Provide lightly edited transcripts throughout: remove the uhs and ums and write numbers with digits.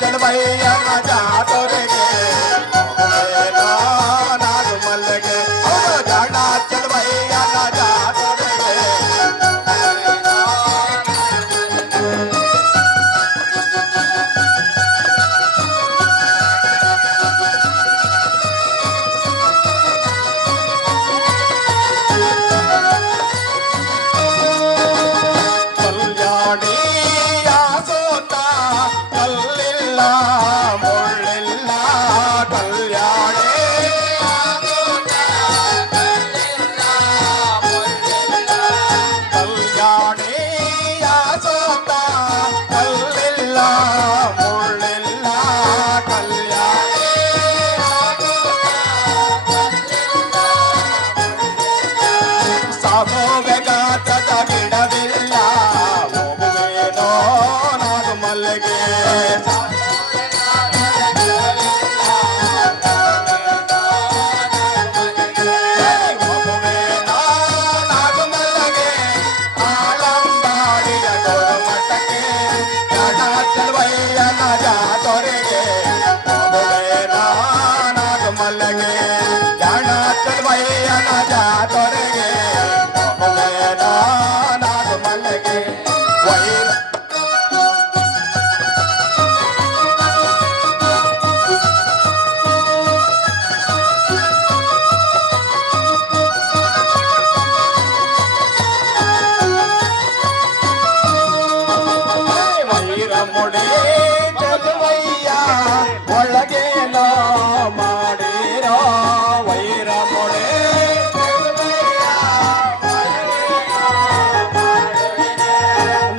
चलवैया न जातो रे नाग मल्लगे जाना चलवैया न जातो रे कल्याणी आसोता कल्लिल्ला मुಳ್ಳಿಲ್ಲ कल्याणी आसोता कल्लिल्ला मुಳ್ಳಿಲ್ಲ कल्याणी आसोता कल्लिल्ला मुಳ್ಳಿಲ್ಲ कल्याणी ಸಾಗೋವೆಗಾತದ ಗಿಡವಿಲ್ಲ ಹೋಗುವೇನೋ ನಾಗು ಮಲ್ಲಿಗೆ ಹೋಗುವೇನೋ ನಾಗು ಮಲ್ಲಿಗೆ ಆಳಂಬಾಡಿಯ ಗೊರಮಠಕ್ಕೆ ಜನ ಚಲುವಯ್ಯನ ಜಾತೊರೆಗೆ ಹೋಗುವೇನೋ ನಾಗು ಮಲ್ಲಿಗೆ ಜನ ಚಲುವಯ್ಯನ ಜಾತೊರೆಗೆ ನಾಗು ಮಲ್ಲಿಗೆ ವೈರ ವೈರಮುಡಿ ಚಲುವಯ್ಯ ಒಳಗೇನೋ ಮಾಡಿರೋ ವೈರಮುಡಿ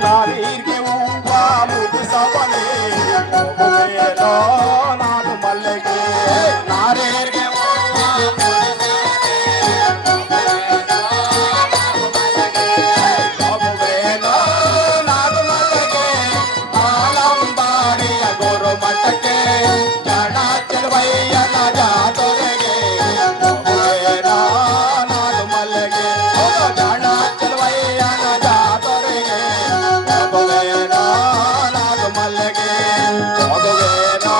ನಾರೀರ್ಗೆ ಹೂವ ಮುಗಿಸವನೇ ಹೋಗುವೇನೋ ನಾಗು ಮಲ್ಲಿಗೆ ನಾರೀರ್ಗೆ ಹೋಗುವೇನೋ ನಾಗು ಮಲ್ಲಿಗೆ ಆಲಂಬಾಡಿಯ ಗೊರಮಠಕ್ಕೆ ಜನ ಚಲುವಯ್ಯನ ಜಾತೊರೆಗೆ ಹೋಗುವೇನೋ ನಾಗು ಮಲ್ಲಿಗೆ ಜನ ಚಲುವಯ್ಯನ ಜಾತೊರೆಗೆ ಹೋಗುವೇನೋ ನಾಗು ಮಲ್ಲಿಗೆ ಹೋಗುವೇನೋ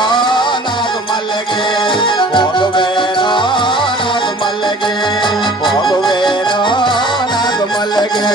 ನಾಗು ಮಲ್ಲಿಗೆ ಹೋಗುವೇನೋ ನಾಗು ಮಲ್ಲಿಗೆ ಹೋಗುವೇನೋ ನಾಗು ಮಲ್ಲಿಗೆ